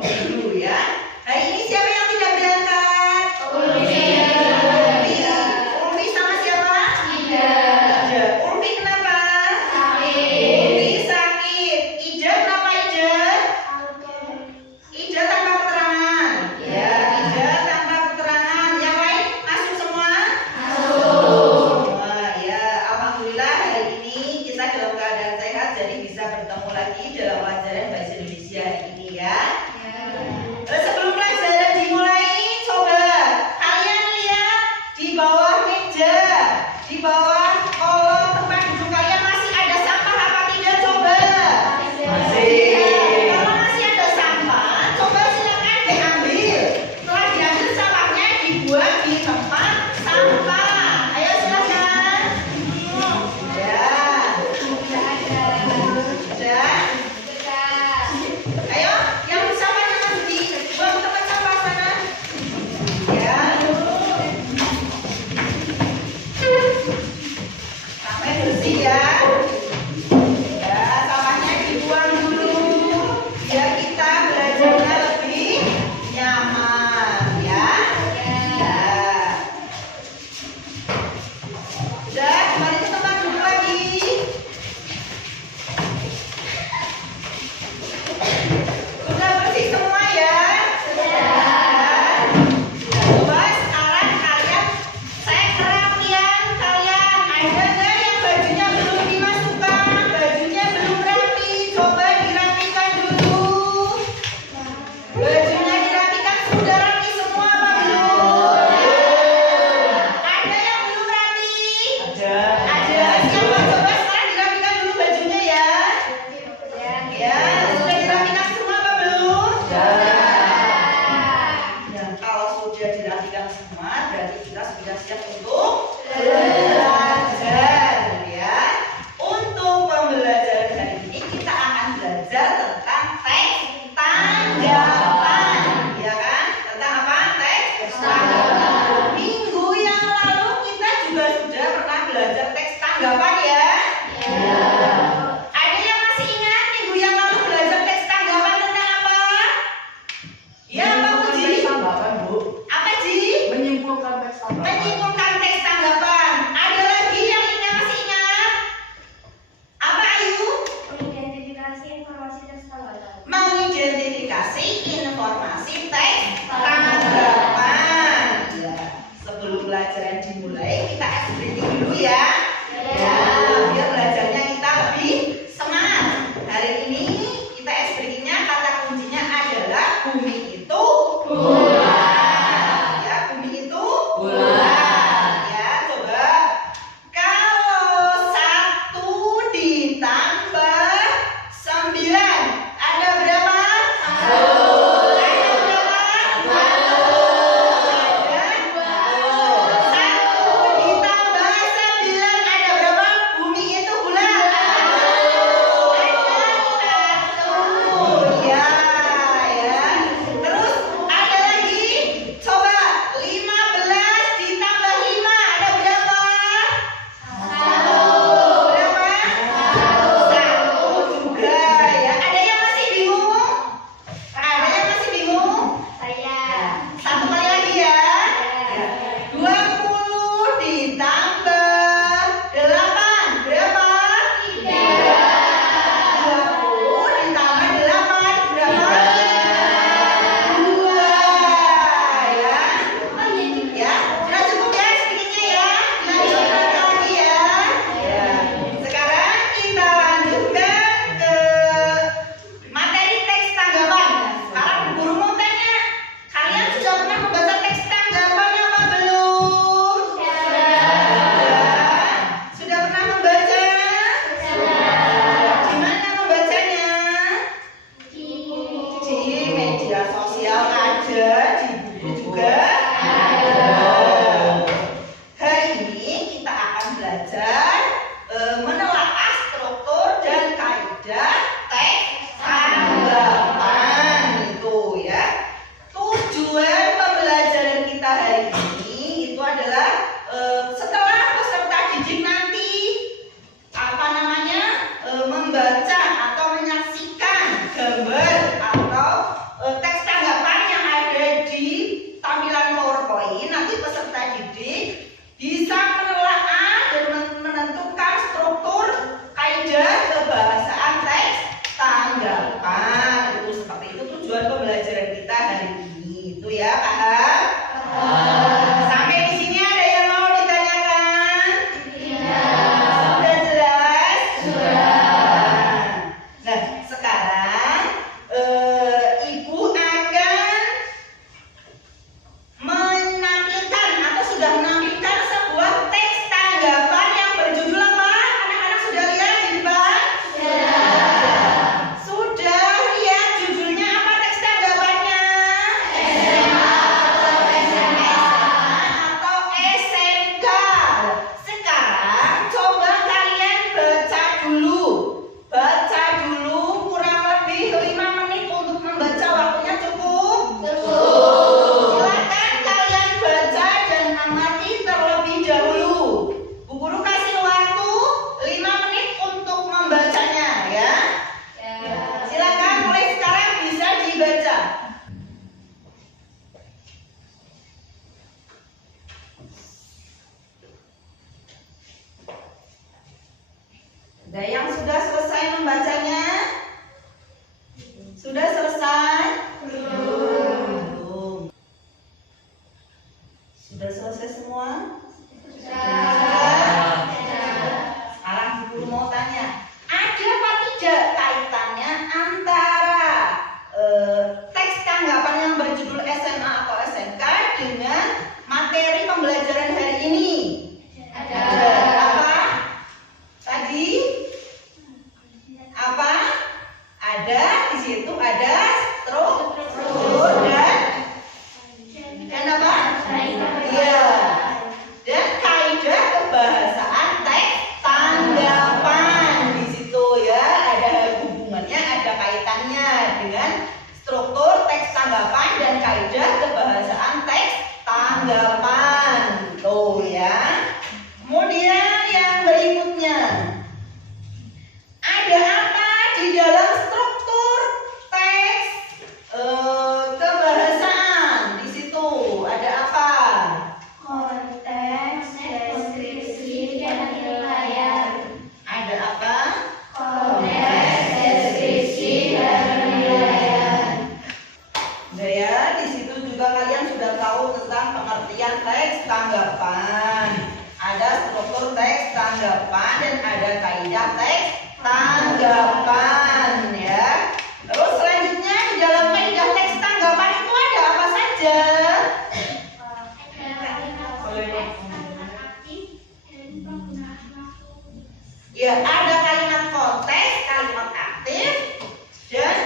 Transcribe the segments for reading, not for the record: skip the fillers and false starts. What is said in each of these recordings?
dulu ya. Hari ini siapa yang tidak berangkat? Ulfi sama siapa? Ija. Ulfi kenapa? Ulfi sakit. Ija kenapa Ija? Ija tanpa keterangan. Ya, Ija tanpa keterangan. Yang lain masuk semua? Semua. Ya, alhamdulillah hari ini kita dalam keadaan sehat jadi bisa bertemu lagi dalam pelajaran bahasa Indonesia hari ini ya. Terus ya, paham? Sampai di sini ada yang mau ditanyakan? Sudah jelas? Nah, sekarang Ibu akan menampilkan atau sudah menampilkan sebuah teks tanggapan yang berjudul apa? Anak-anak sudah lihat di depan? Sudah lihat judulnya apa teks tanggapannya? Atau SMK. Sekarang coba kalian baca dulu. Baca dulu kurang lebih 5 menit untuk membaca, waktunya cukup? Silakan kalian baca dan amati terlebih dahulu. Bu Guru kasih waktu 5 menit untuk membacanya ya. Silakan mulai sekarang bisa dibaca. Ada yang sudah selesai membacanya? Sudah selesai? Belum. Sudah selesai semua? Sekarang Bu Guru mau tanya, ada apa tidak kaitannya antara teks tanggapan yang berjudul SMA atau SMK dengan materi pembelajaran hari ini? Ada apa? Tadi apa? Ada di situ ada struktur dan apa? Iya. Dan kaidah kebahasaan teks tanggapan di situ ya, ada hubungannya, ada kaitannya dengan struktur teks tanggapan dan kaidah kebahasaan teks tanggapan. Tuh ya. Kemudian yang berikutnya, ada apa di dalam struktur teks kebahasaan? Di situ ada apa? Konteks, deskripsi, dan penilaian. Ada apa? Konteks, deskripsi, dan penilaian. Udah ya, di situ juga kalian sudah tahu tentang pengertian teks tanggapan. Ada struktur teks tanggapan dan ada kaidah teks tanggapan ya. Terus selanjutnya di dalam kaidah teks tanggapan itu ada apa saja? Ya, ada kalimat konteks, kalimat aktif, dan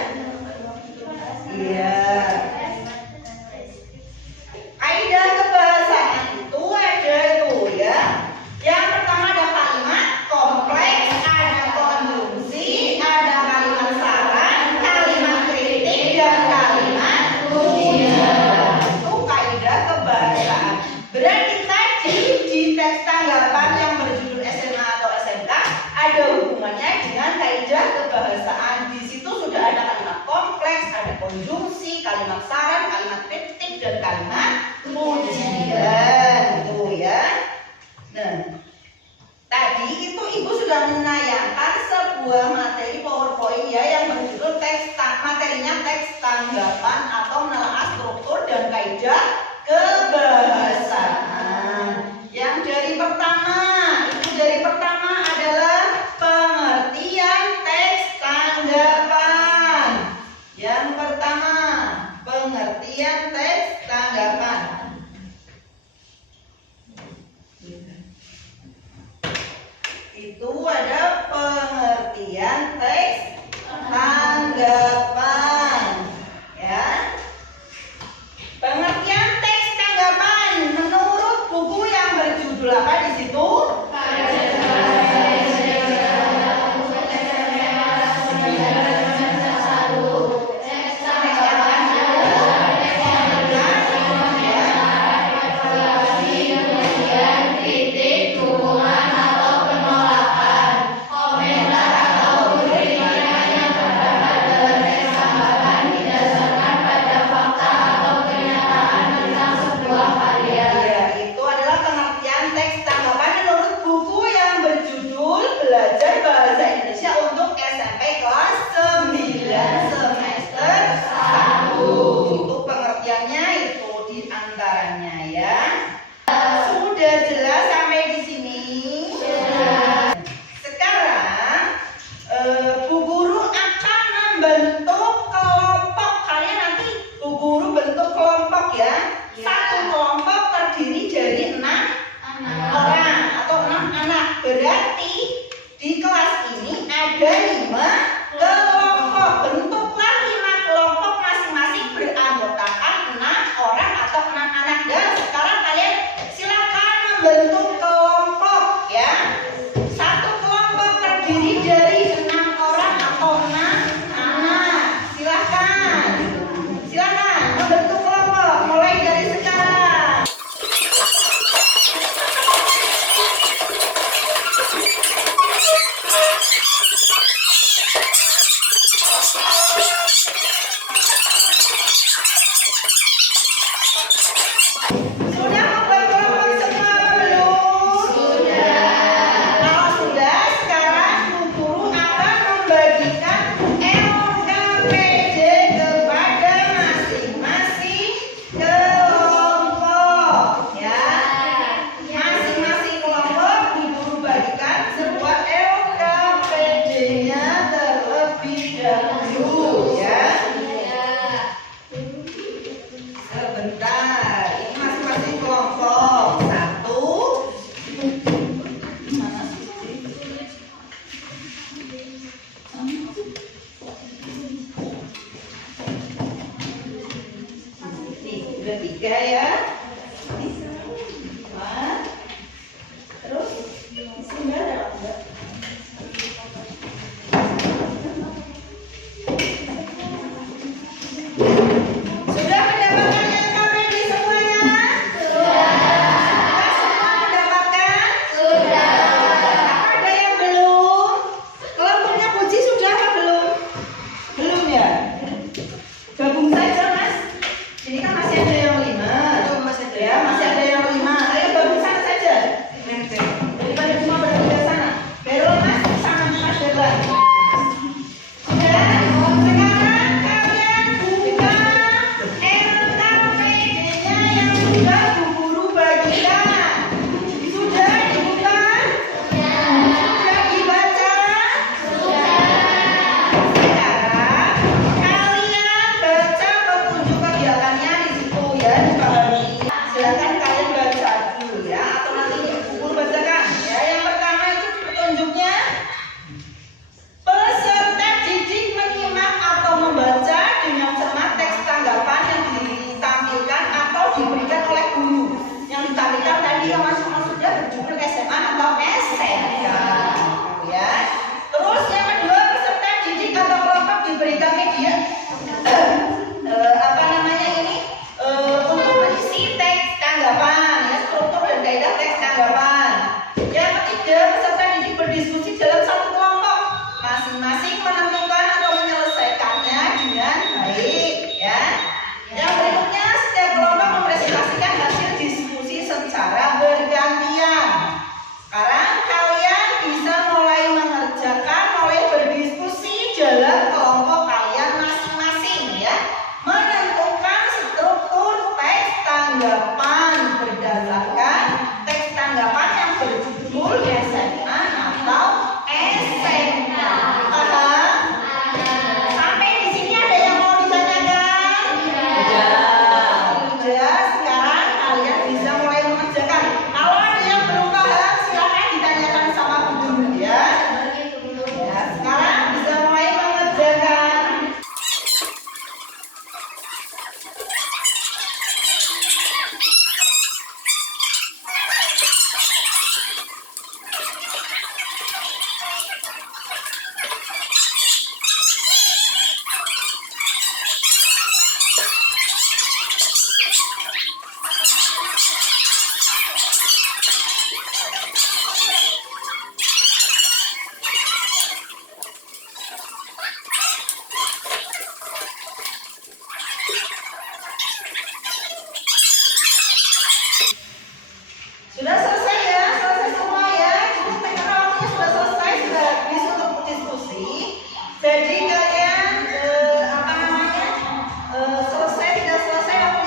iya. Kaidah kebahasaan itu ada itu ya. Yang pertama ada kalimat kompleks, ada konjungsi, ada kalimat saran, kalimat kritik, dan kalimat pujian. Itu kaidah kebahasaan. Berarti tadi di teks tanggapan yang berjudul SMA atau SMK ada hubungannya dengan kaidah kebahasaan. Di situ sudah ada kalimat kompleks, ada konjungsi, kalimat saran, kalimat kritik, dan kalimat pujian. Itu ya. Nah, tadi itu Ibu sudah menayangkan sebuah materi PowerPoint ya yang berjudul materinya teks tanggapan atau menelaah struktur dan kaidah kebahasaan. Yang dari pertama adalah pengertian teks tanggapan. Yang pertama, pengertian teks tanggapan. Itu ada pengertian teks tanggapan ya. Pengertian teks tanggapan menurut buku yang berjudul apa di situ? pengertiannya itu di antaranya ya. Sudah jelas sampai di sini? Sekarang Bu Guru akan membentuk kelompok. Kalian nanti Bu Guru bentuk kelompok ya. Satu kelompok terdiri dari 6 orang atau 6 anak. Berarti di kelas ini ada 5 kelompok. Bentuklah 5 kelompok masing-masing beranggotakan 6 orang atau 6 anak. Dan sekarang kalian silakan membentuk kelompok ya. Satu kelompok terdiri dari 6 orang atau 6 anak. Silakan. Silakan membentuk kelompok mulai dari sekarang. Sudah membuat kelompok semua belum? Kalau sudah, sekarang Bu Guru akan membagikan LKPD kepada masing-masing kelompok ya. Masing-masing kelompok Bu Guru bagikan sebuah LKPD-nya terlebih dahulu ya. Sebentar, ini masing-masing kelompok. Satu. Mana sih? Nih, udah 3 ya. Ini 2. Terus di sini ada enggak? Sudah mendapatkan LKPD semuanya? Sudah semua mendapatkan? Apa ada yang belum? Kelompoknya Puji sudah apa belum? Belum ya? Gabung saja Mas. Ini kan masih ada yang 5. Ya, masih ada yang 5. Ayo gabung sana saja. Daripada cuma berpindah sana. Bero Mas, sana Mas Derlan. Sudah? Sekarang kalian buka LKPD-nya yang sudah Bu Guru bagikan. Sudah dibuka? Sudah dibaca? Sekarang kalian baca petunjuk kegiatannya di situ ya, dipahami. Silakan kalian baca dulu ya, atau nanti Bu Guru bacakan. Ya, yang pertama itu petunjuknya. Peserta didik menyimak atau membaca dengan cermat teks tanggapan yang ditampilkan atau diberikan oleh guru. Yang ditampilkan tadi yang maksudnya berjudul SMA atau SMK ya. Terus yang kedua, peserta didik atau kelompok diberikan media apa namanya ini untuk mengisi teks tanggapan ya, struktur dan kaidah teks tanggapan. Yang ketiga, peserta didik berdiskusi dalam satu kelompok, masing-masing menentukan atau menyelesaikannya dengan baik ya. Yang berikutnya, setiap kelompok mempresentasikan hasil diskusi secara bergantian. Sekarang kalian bisa mulai mengerjakan, mulai berdiskusi dalam kelompok kalian masing-masing ya. Menentukan struktur teks tanggapan berdasarkan teks tanggapan yang berjudul SMA atau SMK. Paham? Sampai di sini ada yang mau ditanyakan? Sudah, sekarang kalian bisa mulai mengerjakan. Kalau ada yang belum paham, silakan ditanyakan sama Bu Guru ya. Ya, sekarang bisa mulai mengerjakan. Sudah selesai ya, selesai semua ya. Jadi teknologinya sudah selesai, sudah habis untuk diskusi. Jadi kalian selesai tidak selesai waktunya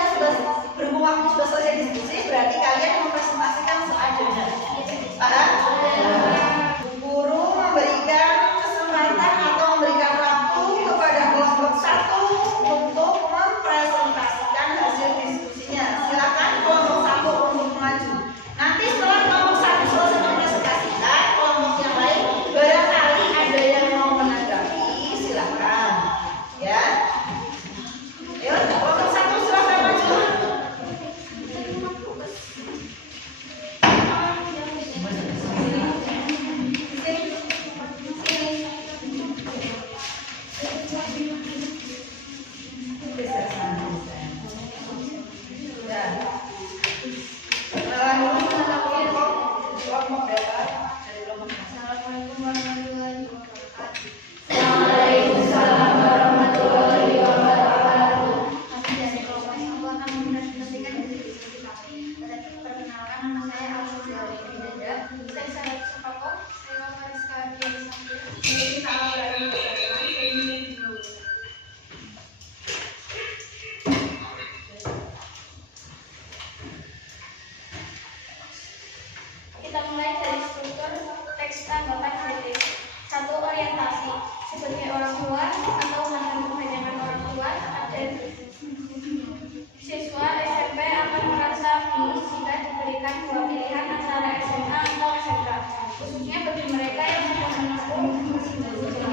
khususnya bagi mereka yang menempuh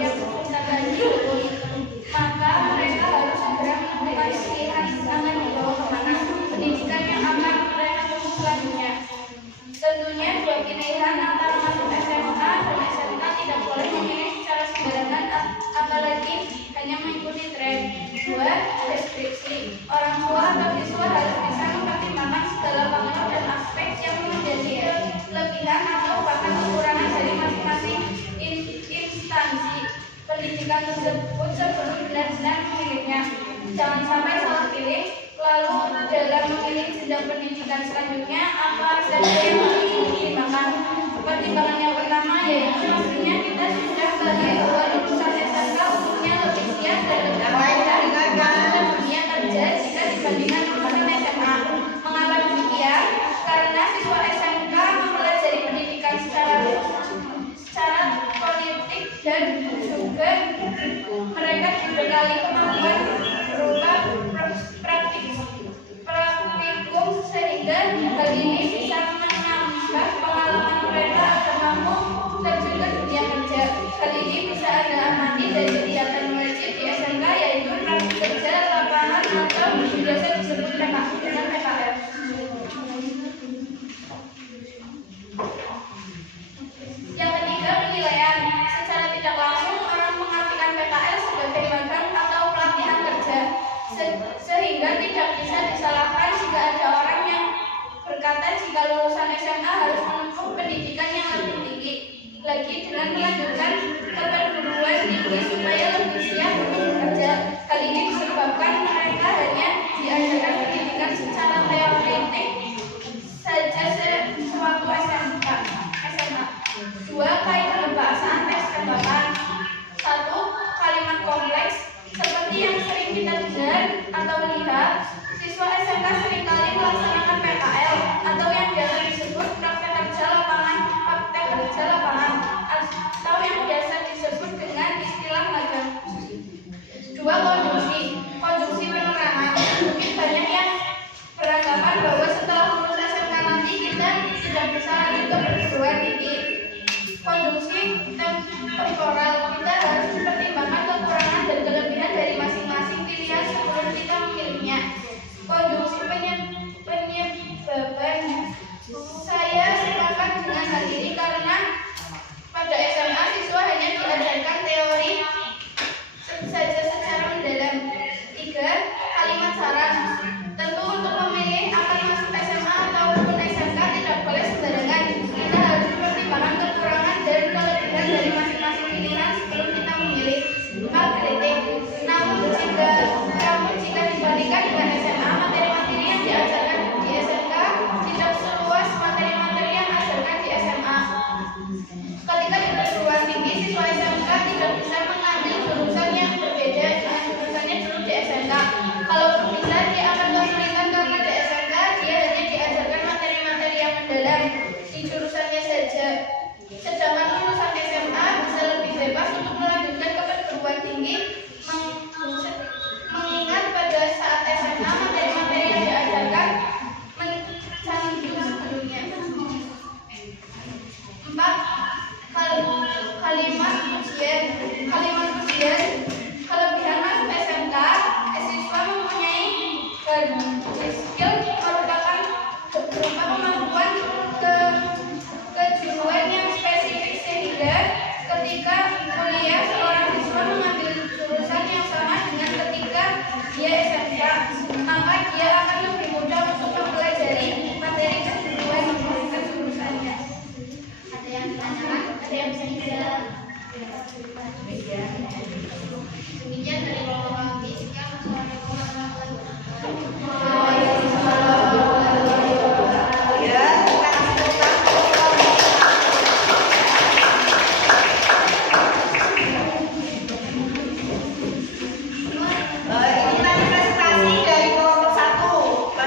yang sebentar lagi lulus. Maka mereka harus segera menentukan pilihan akan dibawa kemana pendidikan yang akan mereka tempuh selanjutnya. Tentunya dua pilihan antara masuk SMA dan SMK tidak boleh memilih secara sembarangan, apalagi hanya mengikuti tren. 2. Deskripsi. Orang tua atau siswa harus bisa mempertimbangkan segala faktor dan aspek yang menjadi kelebihan atau bahkan kekurangan dari masing-masing instansi pendidikan tersebut sebelum benar-benar memilihnya. Jangan sampai salah pilih, lalu dalam memilih jenjang pendidikan selanjutnya apa saja yang harus dipertimbangkan. Pertimbangan yang pertama yaitu pastinya kita sudah bagi bahwa lulusan SMK umumnya lebih siap dan lebih dalam dunia kerja jika dibandingkan lulusan SMA. Mengapa demikian? Karena siswa SMK mempelajari pendidikan secara politik dan juga mereka dibekali kemampuan berupa praktikum sehingga hal ini bisa menambah pengalaman mereka agar mampu terjun ke dunia kerja. Hal ini bisa Anda amati dari kegiatan wajib di SMK yaitu praktik kerja lapangan atau biasa disebut dengan PKL. Yang ketiga, penilaian. Secara tidak langsung orang mengartikan PKL sebagai magang atau pelatihan kerja, sehingga tidak bisa disalahkan jika ada orang yang berkata jika lulusan SMA harus menempuh pendidikan yang lebih tinggi lagi dengan melanjutkan ke perguruan tinggi supaya lebih siap untuk bekerja. Hal ini disebabkan mereka hanya diajarkan pendidikan secara teoretik saja sewaktu SMA. 2. Kaidah kebahasaan tes tembakan. 1. Kalimat kompleks seperti yang sering kita dengar atau lihat. Siswa SMK seringkali melaksanakan PKL atau yang biasa disebut praktek kerja lapangan atau yang biasa disebut dengan istilah magang. 2. Konjungsi penerangan. Mungkin banyak yang beranggapan bahwa setelah lulus SMK nanti kita sudah bisa lanjut ke perguruan tinggi. Konjungsi temporal, kita harus mempertimbangkan kekurangan dan kelebihan dari masing-masing pilihan sebelum kita memilihnya. Konjungsi penyebaban. Saya sepakat dengan hal ini karena pada SMA siswa hanya diajarkan teori saja secara mendalam. 3. Kalimat saran. Tentu untuk memilih akan masuk SMA ataupun SMK tidak boleh sembarangan. Kita harus mempertimbangkan kekurangan dan kelebihan dari masing-masing pilihan sebelum kita memilih. 4. Kritik. Namun jika dibandingkan dengan SMA, materi-materi yang diajarkan di SMK tidak seluas materi-materi yang diajarkan di SMA. Ketika di perguruan tinggi, siswa SMK tidak bisa mengambil jurusan yang berbeda dengan jurusannya dulu di SMK. Kalaupun bisa, dia akan kesulitan karena di SMK dia hanya diajarkan materi-materi yang mendalam di jurusannya saja. Sedangkan lulusan SMA bisa lebih bebas untuk melanjutkan ke perguruan tinggi, mengingat pada saat SMA materi-materi yang diajarkan mencantum sebelumnya. 4. Kalimat ujian. Kelebihan masuk SMK, siswa mempunyai skill merupakan berupa kemampuan kejuruan yang spesifik sehingga ketika kuliah seorang siswa mengambil jurusan yang sama dengan ketika dia SMK, maka dia akan lebih mudah untuk mempelajari materi kejuruan jurusannya. Ada yang ditanyakan? Ada yang bisa dijawab? Demikian dari kelompok kami. Sekian Assalamualaikum warahmatullahi wabarakatuh. Ya, ini tadi presentasi dari kelompok 1.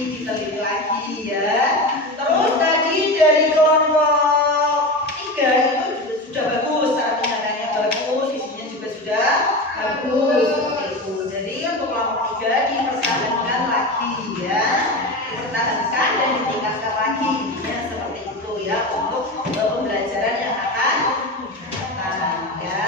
diteliti lagi ya. Terus tadi dari kelompok 3 itu juga sudah bagus, cara penyampaiannya bagus, isinya juga sudah bagus seperti itu. Jadi untuk kelompok 3 dipertahankan lagi ya, dipertahankan dan ditingkatkan lagi ya, seperti itu ya untuk pembelajaran yang akan datang ya.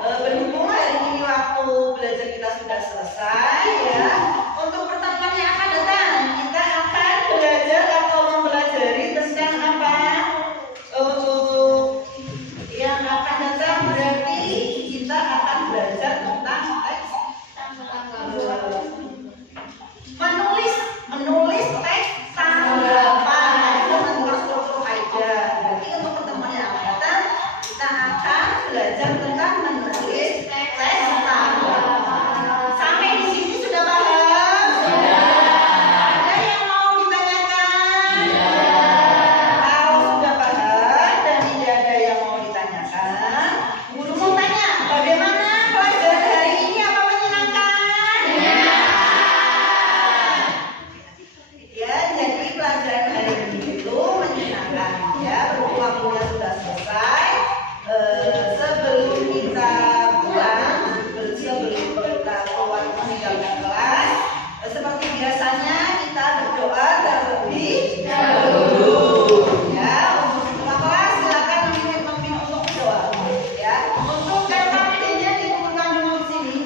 Berhubung hari ini waktu belajar kita sudah selesai ya, untuk pertemuan yang akan datang kita akan belajar atau mempelajari tentang apa? Untuk yang akan datang berarti kita akan belajar tentang teks menulis teks tanggapan. Itu menurut struktur aja. Berarti untuk pertemuan yang akan datang kita akan belajar tentang menulis teks tanggapan. Sampai di sini sudah paham? Sudah. Ada yang mau ditanyakan? Kalau sudah paham dan tidak ada yang mau ditanyakan, guru mau tanya, bagaimana pelajaran hari ini? Apa menyenangkan? Ya, jadi pelajaran hari ini itu menyenangkan ya. Berhubung waktunya sudah selesai. Sebelum kita pulang, sebelum kita keluar meninggalkan kelas, seperti biasanya kita berdoa terlebih dahulu. Ya, untuk semua kelas silakan memimpin untuk berdoa. Ya, untuk LKPD-nya dikumpulkan dulu di sini.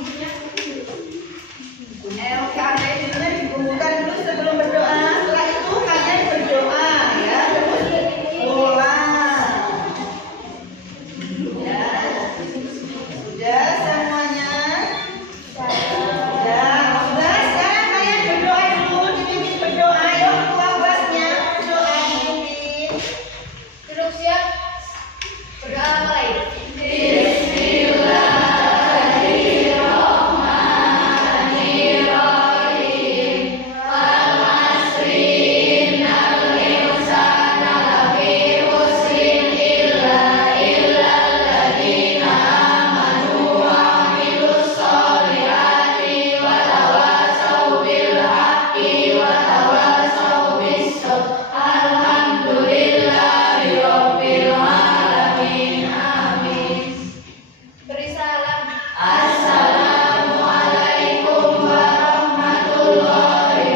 LKPD-nya dikumpulkan dulu sebelum berdoa. Setelah itu kalian berdoa ya, terus pulang. Ya, sudah semuanya. Ya, sudah. Sekarang kalian berdoa dulu, dipimpin berdoa. Ayo ketua kelasnya berdoa dipimpin. Duduk siap. Berdoa mulai. Beri salam. Waalaikumsalam warahmatullahi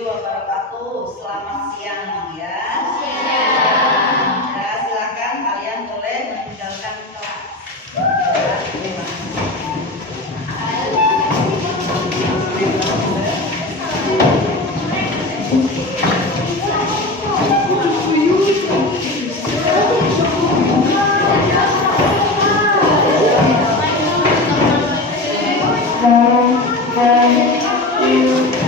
wabarakatuh. Selamat siang ya. Ya, silakan kalian boleh meninggalkan kelas. Thank you.